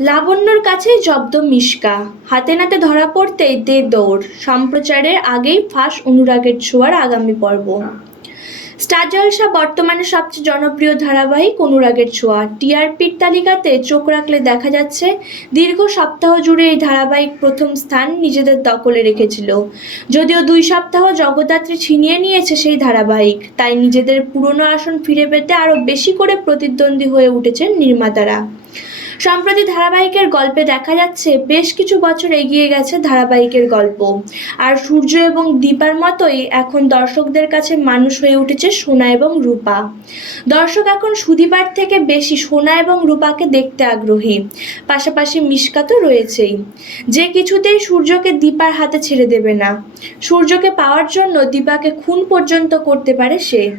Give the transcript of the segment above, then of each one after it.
লাবণ্যর কাছেই জব্দ মিশকা। হাতে নাতে ধরা পড়তেই দে দৌড়। সম্প্রচারের আগেই ফাঁস অনুরাগের ছোঁয়ার আগামী পর্ব। স্টার জলসা বর্তমানে সবচেয়ে জনপ্রিয় ধারাবাহিক অনুরাগের ছোঁয়া। টিআরপির তালিকাতে চোখ রাখলে দেখা যাচ্ছে, দীর্ঘ সপ্তাহ জুড়ে এই ধারাবাহিক প্রথম স্থান নিজেদের দখলে রেখেছিল। যদিও দুই সপ্তাহ জগদ্ধাত্রী ছিনিয়ে নিয়েছে সেই ধারাবাহিক, তাই নিজেদের পুরনো আসন ফিরে পেতে আরও বেশি করে প্রতিদ্বন্দ্বী হয়ে উঠেছেন নির্মাতারা। সম্প্রতি ধারাবাহিকের গল্পে দেখা যাচ্ছে বেশ কিছু বছর এগিয়ে গেছে ধারাবাহিকের গল্প। আর সূর্য এবং দীপার মতোই এখন দর্শকদের কাছে মানুষ হয়ে উঠেছে সোনা এবং রূপা। দর্শক এখন সুদীপার থেকে বেশি সোনা এবং রূপাকে দেখতে আগ্রহী। পাশাপাশি মিশকা তো রয়েছেই। যে কিছুতেই সূর্যকে দীপার হাতে ছেড়ে দেবে না। সূর্যকে পাওয়ার জন্য দীপাকে খুন পর্যন্ত করতে পারে সে।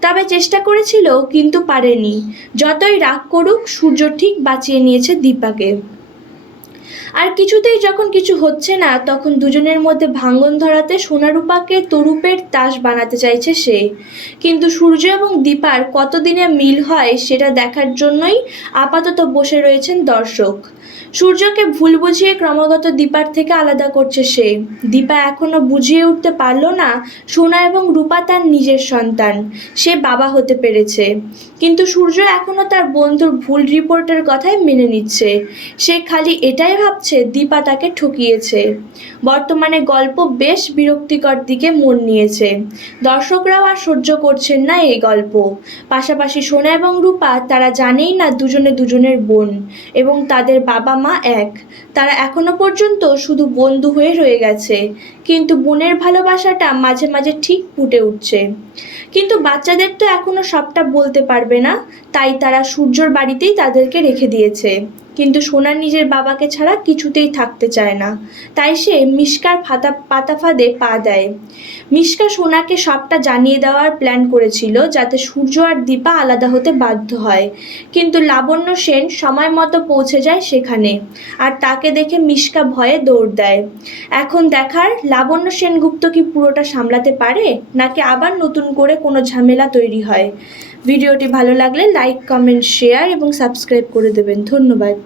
তবে চেষ্টা করেছিল কিন্তু পারেনি। যতই রাগ করুক, সূর্য ঠিক বাঁচিয়ে নিয়েছে দীপাকে। আর কিছুতেই যখন কিছু হচ্ছে না, তখন দুজনের মধ্যে ভাঙ্গন ধরাতে সোনারূপাকে তরুপের তাস বানাতে চাইছে সে। কিন্তু সূর্য এবং দীপার কতদিনে মিল হয় সেটা দেখার জন্যই আপাতত বসে রয়েছেন দর্শক। সূর্যকে ভুল বুঝিয়ে ক্রমাগত দীপার থেকে আলাদা করছে সে। দীপা এখনও বুঝিয়ে উঠতে পারল না সোনা এবং রূপা তার নিজের সন্তান। সে বাবা হতে পেরেছে। কিন্তু সূর্য এখনও তার বন্ধুর ভুল রিপোর্টের কথাই মেনে নিচ্ছে। সে খালি এটাই ভাবছে দীপা তাকে ঠকিয়েছে। বর্তমানে গল্প বেশ বিরক্তিকর দিকে মন নিয়েছে। দর্শকরাও আর সহ্য করছেন না এই গল্প। পাশাপাশি সোনা এবং রূপা তারা জানেই না দুজনে দুজনের বোন এবং তাদের বাবা মা এক। তারা এখনও পর্যন্ত শুধু বন্ধু হয়ে রয়ে গেছে, কিন্তু বোনের ভালোবাসাটা মাঝে মাঝে ঠিক ফুটে উঠছে। কিন্তু বাচ্চাদের তো এখনও সবটা বলতে পারবে না, তাই তারা সূর্যর বাড়িতেই তাদেরকে রেখে দিয়েছে। কিন্তু সোনা নিজের বাবাকে ছাড়া কিছুতেই থাকতে চায় না। তাই সে মিশকার ফাতা পাতা ফাঁদে পা দেয়। মিশকা সোনাকে সবটা জানিয়ে দেওয়ার প্ল্যান করেছিল যাতে সূর্য আর দীপা আলাদা হতে বাধ্য হয়। কিন্তু লাবণ্য সেন সময় মতো পৌঁছে যায় সেখানে আর তাকে দেখে মিশকা ভয়ে দৌড় দেয়। এখন দেখার লাবণ্য সেনগুপ্ত কি পুরোটা সামলাতে পারে, নাকি আবার নতুন করে কোনো ঝামেলা তৈরি হয়? ভিডিওটি ভালো লাগলে লাইক কমেন্ট শেয়ার এবং সাবস্ক্রাইব করে দেবেন। ধন্যবাদ।